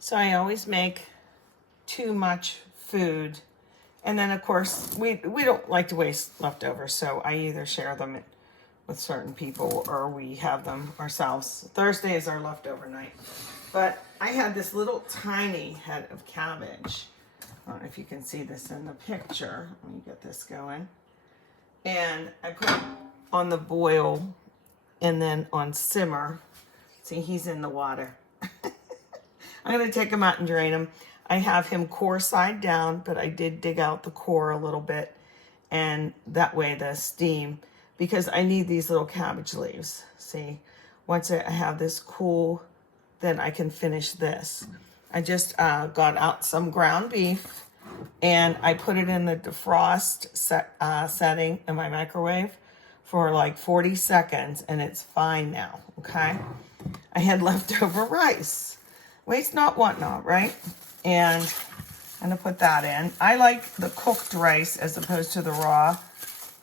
So I always make too much food. And then, of course, we don't like to waste leftovers, so I either share them with certain people or we have them ourselves. Thursday is our leftover night. But I had this little tiny head of cabbage. I don't know if you can see this in the picture. Let me get this going. And I put it on the boil and then on simmer. See, he's in the water. I'm going to take him out and drain him. I have him core side down, but I did dig out the core a little bit. And that way the steam, because I need these little cabbage leaves. See, once I have this cool, then I can finish this. I just got out some ground beef and I put it in the defrost setting in my microwave for like 40 seconds and it's fine now, okay? I had leftover rice. Waste not, want not, right? And I'm gonna put that in. I like the cooked rice as opposed to the raw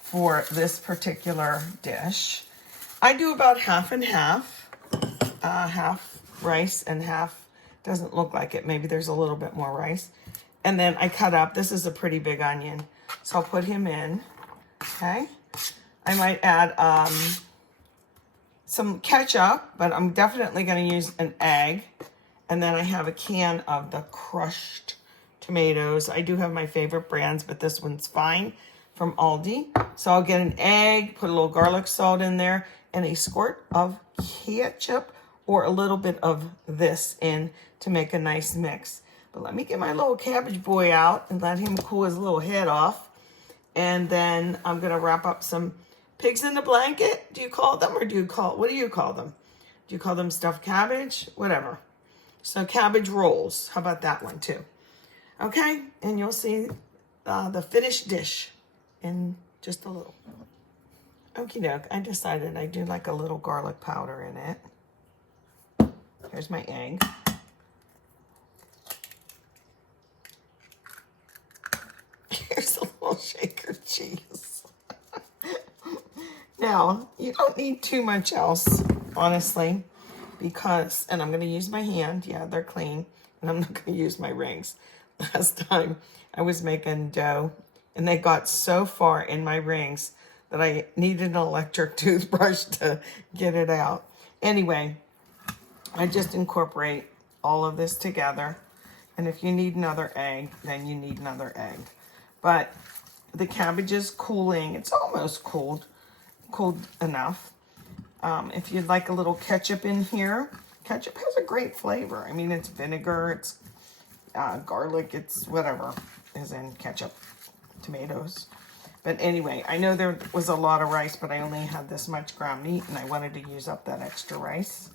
for this particular dish. I do about half and half, half rice and half, doesn't look like it. Maybe there's a little bit more rice. And then I cut up, this is a pretty big onion. So I'll put him in, okay? I might add some ketchup, but I'm definitely gonna use an egg. And then I have a can of the crushed tomatoes. I do have my favorite brands, but this one's fine from Aldi. So I'll get an egg, put a little garlic salt in there, and a squirt of ketchup or a little bit of this in to make a nice mix. But let me get my little cabbage boy out and let him cool his little head off. And then I'm gonna wrap up some pigs in the blanket. Do you call them, or what do you call them? Do you call them stuffed cabbage? Whatever. So cabbage rolls, how about that one too? Okay, and you'll see the finished dish in just a little. Okie doke, I decided I do like a little garlic powder in it. Here's my egg. Here's a little shaker cheese. Now, you don't need too much else, honestly. Because, and I'm going to use my hand. Yeah, they're clean. And I'm not going to use my rings. Last time I was making dough and they got so far in my rings that I needed an electric toothbrush to get it out. Anyway, I just incorporate all of this together. And if you need another egg, then you need another egg. But the cabbage is cooling. It's almost cooled enough. If you'd like a little ketchup in here, ketchup has a great flavor. I mean, it's vinegar, it's garlic, it's whatever is in ketchup, tomatoes. But anyway, I know there was a lot of rice, but I only had this much ground meat and I wanted to use up that extra rice.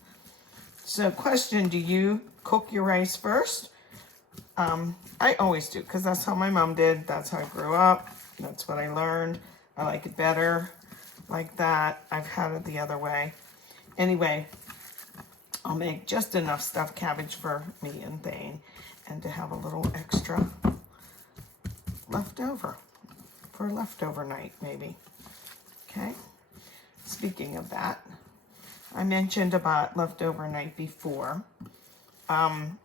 So question, do you cook your rice first? I always do, because that's how my mom did. That's how I grew up. That's what I learned. I like it better like that. I've had it the other way. Anyway, I'll make just enough stuffed cabbage for me and Thane and to have a little extra leftover for a leftover night maybe. Okay. Speaking of that, I mentioned about leftover night before.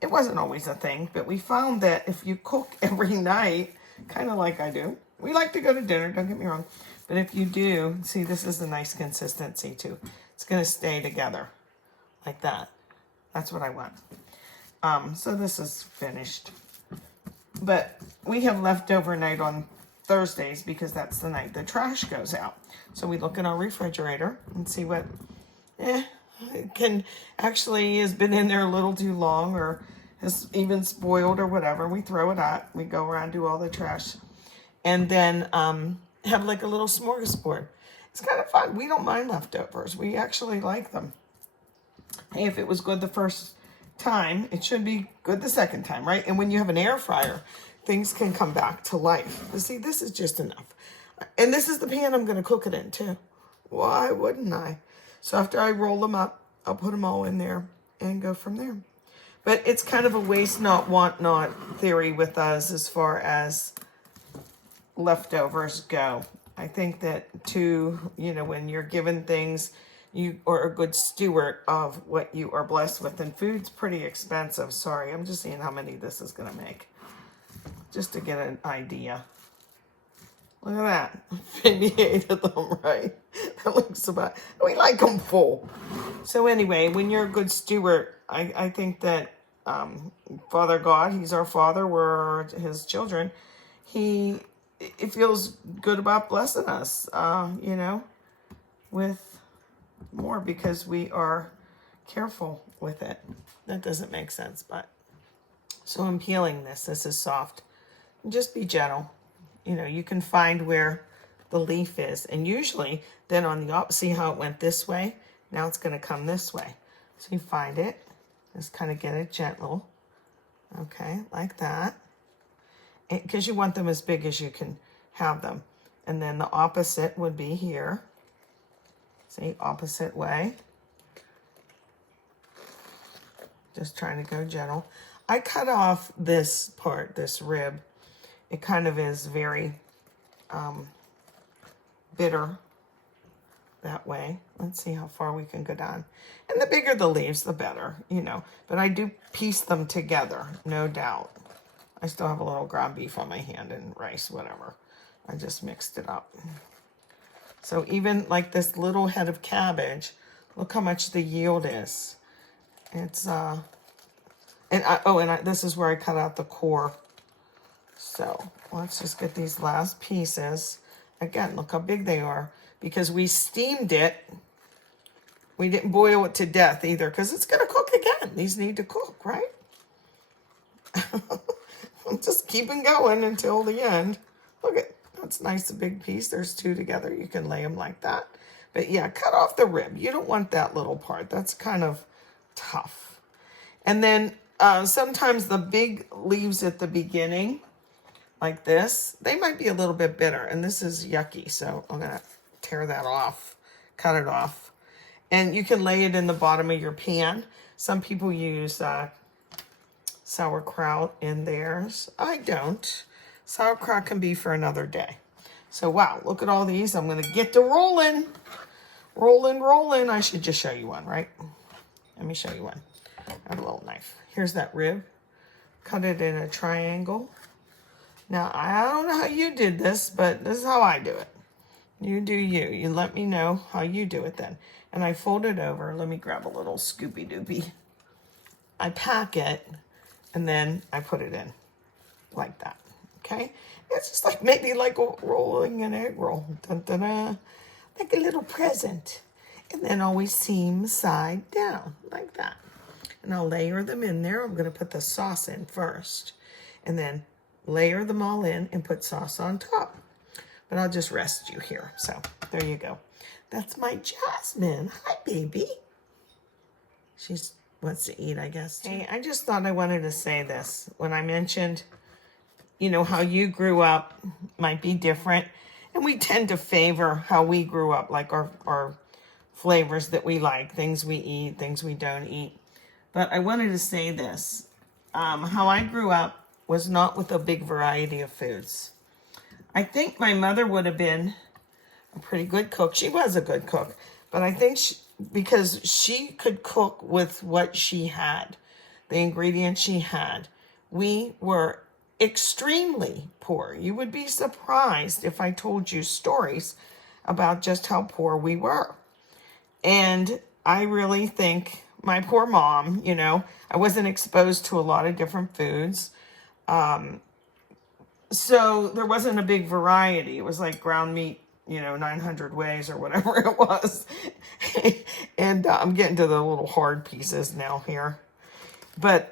It wasn't always a thing, but we found that if you cook every night, kind of like I do, we like to go to dinner, don't get me wrong, but if you do, see, this is a nice consistency too. It's going to stay together like that. That's what I want. So this is finished. But we have leftover night on Thursdays because that's the night the trash goes out. So we look in our refrigerator and see what has been in there a little too long or has even spoiled or whatever. We throw it out. We go around, do all the trash. And then have like a little smorgasbord. It's kind of fun. We don't mind leftovers. We actually like them. Hey, if it was good the first time, it should be good the second time, right? And when you have an air fryer, things can come back to life. But see, this is just enough. And this is the pan I'm going to cook it in too. Why wouldn't I? So after I roll them up, I'll put them all in there and go from there. But it's kind of a waste not, want not theory with us as far as leftovers go. I think that too, when you're given things, you are a good steward of what you are blessed with. And food's pretty expensive. Sorry, I'm just seeing how many this is going to make, just to get an idea. Look at that. 58 of them, right? That looks about, we like them full. So anyway, when you're a good steward, I think that Father God, he's our Father, we're his children. It feels good about blessing us, with more because we are careful with it. That doesn't make sense, but. So I'm peeling this. This is soft. Just be gentle. You can find where the leaf is. And usually, then on the opposite, see how it went this way? Now it's going to come this way. So you find it. Just kind of get it gentle. Okay, like that. Because you want them as big as you can have them. And then the opposite would be here. See, opposite way. Just trying to go gentle. I cut off this part, this rib. It kind of is very bitter that way. Let's see how far we can go down. And the bigger the leaves, the better, But I do piece them together, no doubt. I still have a little ground beef on my hand and rice, whatever. I just mixed it up. So even like this little head of cabbage, look how much the yield is. It's, this is where I cut out the core. So let's just get these last pieces. Again, look how big they are. Because we steamed it. We didn't boil it to death either. Because it's going to cook again. These need to cook, right? I'm just keeping going until the end. Look at, that's nice, a big piece. There's two together. You can lay them like that. But yeah, cut off the rib. You don't want that little part. That's kind of tough. And then sometimes the big leaves at the beginning, like this, they might be a little bit bitter. And this is yucky. So I'm going to tear that off, cut it off. And you can lay it in the bottom of your pan. Some people use sauerkraut in theirs. I don't. Sauerkraut can be for another day. So wow, look at all these. I'm going to get to rolling. Rolling. I should just show you one, right? Let me show you one. I have a little knife. Here's that rib. Cut it in a triangle. Now, I don't know how you did this, but this is how I do it. You do you. You let me know how you do it then. And I fold it over. Let me grab a little Scoopy Doopy. I pack it, and then I put it in like that. Okay? It's just like maybe like rolling an egg roll. Dun, dun, dun. Like a little present. And then always seam side down like that. And I'll layer them in there. I'm going to put the sauce in first. And then layer them all in and put sauce on top. But I'll just rest you here. So there you go. That's my Jasmine. Hi, baby. She wants to eat, I guess. Too. Hey, I just thought I wanted to say this. When I mentioned, how you grew up might be different. And we tend to favor how we grew up, like our flavors that we like, things we eat, things we don't eat. But I wanted to say this. How I grew up was not with a big variety of foods. I think my mother would have been a pretty good cook. She was a good cook. But I think because she could cook with what she had, the ingredients she had, we were extremely poor. You would be surprised if I told you stories about just how poor we were. And I really think my poor mom, I wasn't exposed to a lot of different foods. So there wasn't a big variety. It was like ground meat, 900 ways or whatever it was. And I'm getting to the little hard pieces now here. But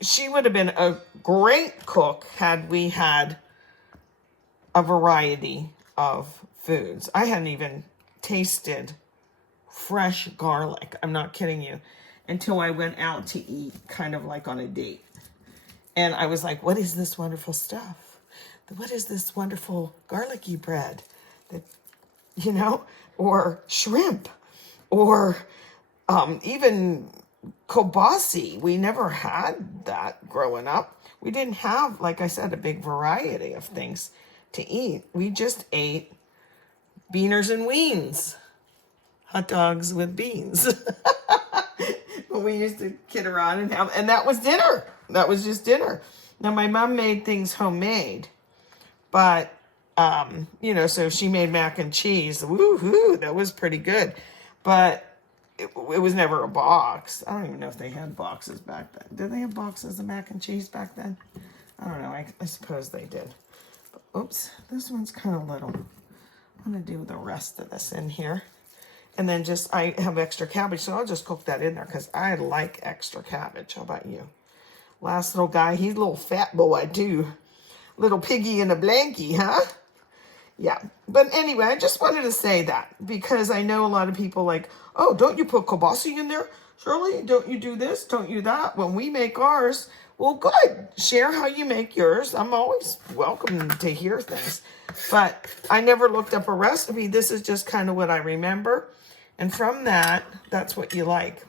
she would have been a great cook had we had a variety of foods. I hadn't even tasted fresh garlic. I'm not kidding you. Until I went out to eat, kind of like on a date. And I was like, what is this wonderful stuff? What is this wonderful garlicky bread? That, or shrimp, or even kobasi. We never had that growing up. We didn't have, like I said, a big variety of things to eat. We just ate beaners and weens. hot dogs with beans. When we used to kid around and that was dinner. That was just dinner. Now my mom made things homemade, but you know, so she made mac and cheese. Woohoo, that was pretty good. But it was never a box. I don't even know if they had boxes back then. Did they have boxes of mac and cheese back then? I don't know. I suppose they did. But, oops, this one's kind of little. I'm going to do the rest of this in here. And then just, I have extra cabbage, so I'll just cook that in there because I like extra cabbage. How about you? Last little guy, he's a little fat boy too. Little piggy in a blankie, huh? Yeah, but anyway, I just wanted to say that because I know a lot of people like, oh, don't you put kielbasa in there? Shirley, don't you do this? Don't you that? When we make ours, well, good. Share how you make yours. I'm always welcome to hear things. But I never looked up a recipe. This is just kind of what I remember. And from that, that's what you like.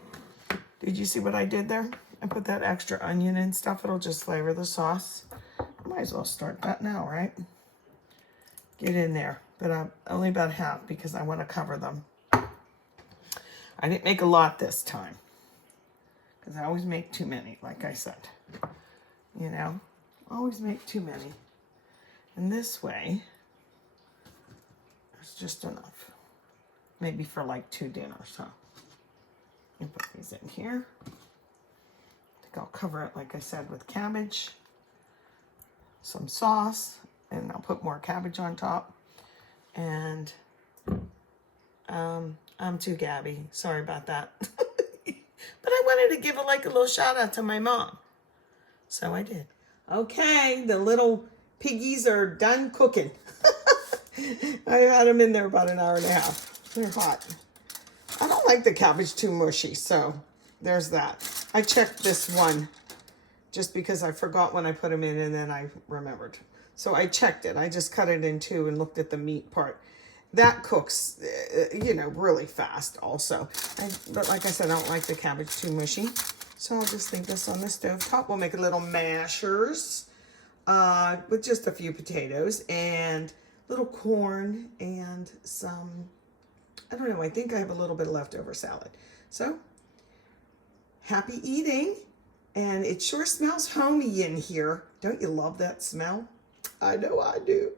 Did you see what I did there? I put that extra onion and stuff. It'll just flavor the sauce. I might as well start that now, right? Get in there, but only about half because I want to cover them. I didn't make a lot this time because I always make too many, like I said. You know, always make too many. And this way, there's just enough. Maybe for like 2 dinners, huh? And put these in here. I think I'll cover it, like I said, with cabbage, some sauce, and I'll put more cabbage on top. And I'm too gabby. Sorry about that. But I wanted to give a little shout out to my mom. So I did. Okay, the little piggies are done cooking. I had them in there about an hour and a half. They're hot. I don't like the cabbage too mushy, so there's that. I checked this one just because I forgot when I put them in and then I remembered. So I checked it. I just cut it in 2 and looked at the meat part. That cooks, you know, really fast also. But like I said, I don't like the cabbage too mushy. So I'll just leave this on the stove top. We'll make little mashers with just a few potatoes and little corn and some, I don't know, I think I have a little bit of leftover salad. So happy eating. And it sure smells homey in here. Don't you love that smell? I know I do.